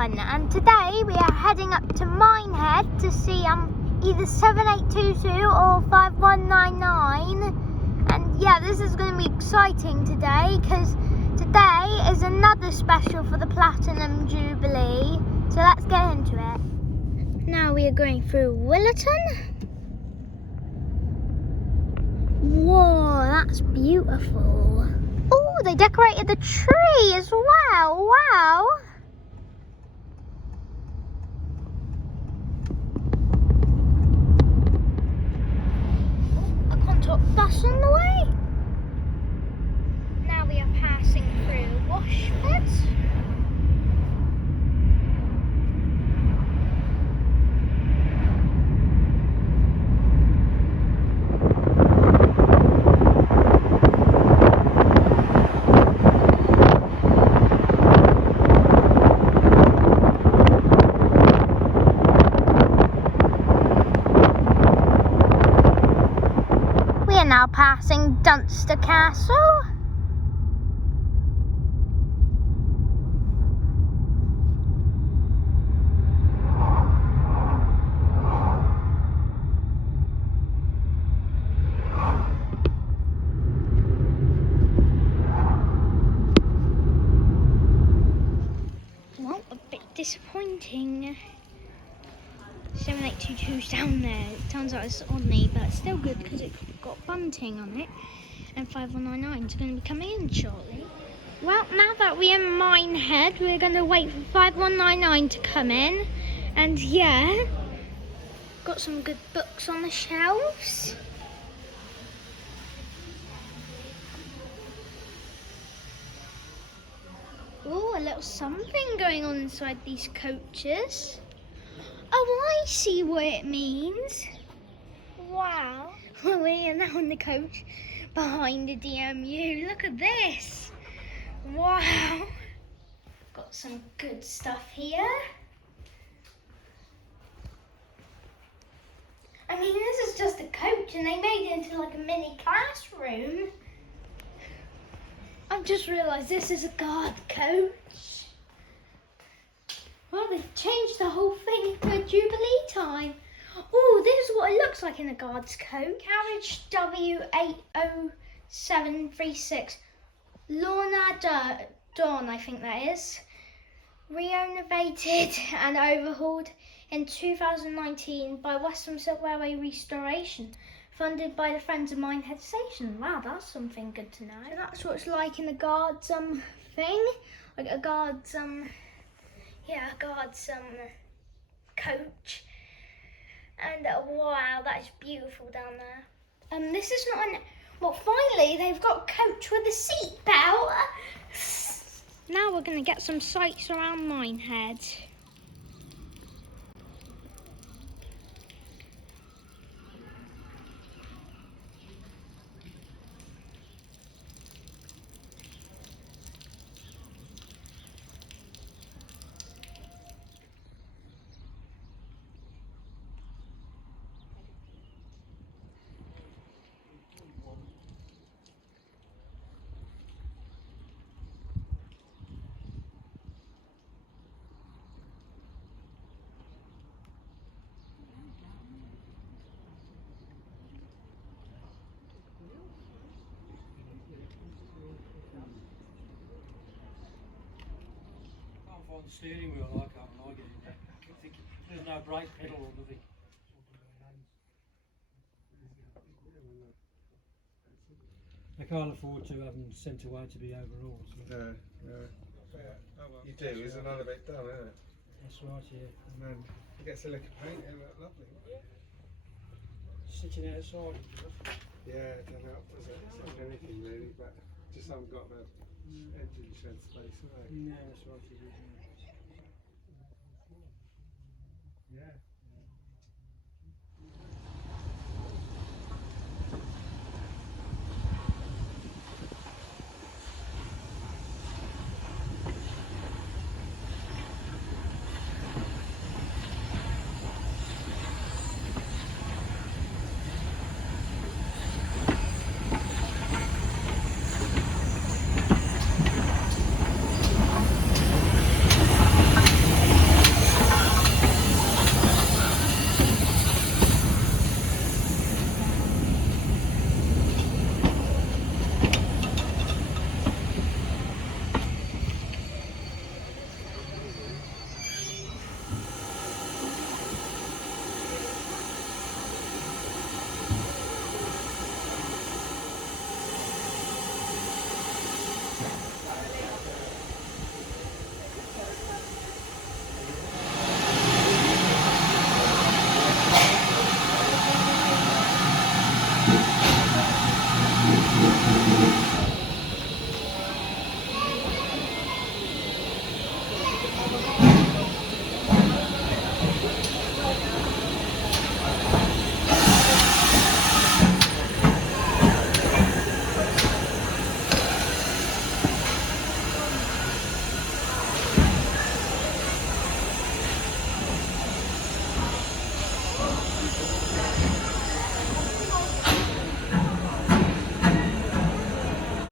everyone, and today we are heading up to Minehead to see either 7822 or 5199, and yeah, this is going to be exciting today because today is another special for the Platinum Jubilee, so let's get into it. Now we are going through Willerton. Whoa, that's beautiful. Oh, they decorated the tree as well. Wow. A Contour bus on the way. Now we are passing through Washford. Now passing Dunster Castle. Well, a bit disappointing. 7822's down there. It turns out it's on me, but it's still good because it's got bunting on it. And 5199 is going to be coming in shortly. Well, now that we're in Minehead, we're going to wait for 5199 to come in. And yeah, got some good books on the shelves. Oh, a little something going on inside these coaches. Oh, I see what it means. Wow. Well, we are now in the coach behind the DMU. Look at this. Wow. Got some good stuff here. I mean, this is just a coach and they made it into like a mini classroom. I've just realised this is a guard coach. Well, they've changed the whole thing to a Jubilee time. Oh, this is what it looks like in a guard's coat. Carriage W80736. Lorna Dawn, I think that is. Renovated and overhauled in 2019 by Western Silk Railway Restoration. Funded by the Friends of Minehead Station. Wow, that's something good to know. So that's what it's like in a guard's thing. Like a guard's coach. And wow, that is beautiful down there. This is not well, finally they've got a coach with a seat belt. Now we're going to get some sights around Minehead. On the steering wheel, I can't like it. There's no brake pedal or nothing. I can't afford to have them sent away to be overhauled. So. No, no. Oh, well. You do, isn't none of it done, isn't it? That's right, yeah. And then it gets a lick of paint, it'll look lovely. Sitting outside. Yeah, it don't help, does it? It's like anything really, but just haven't got the engine shed space, have they? No, that's right, it is. Yeah.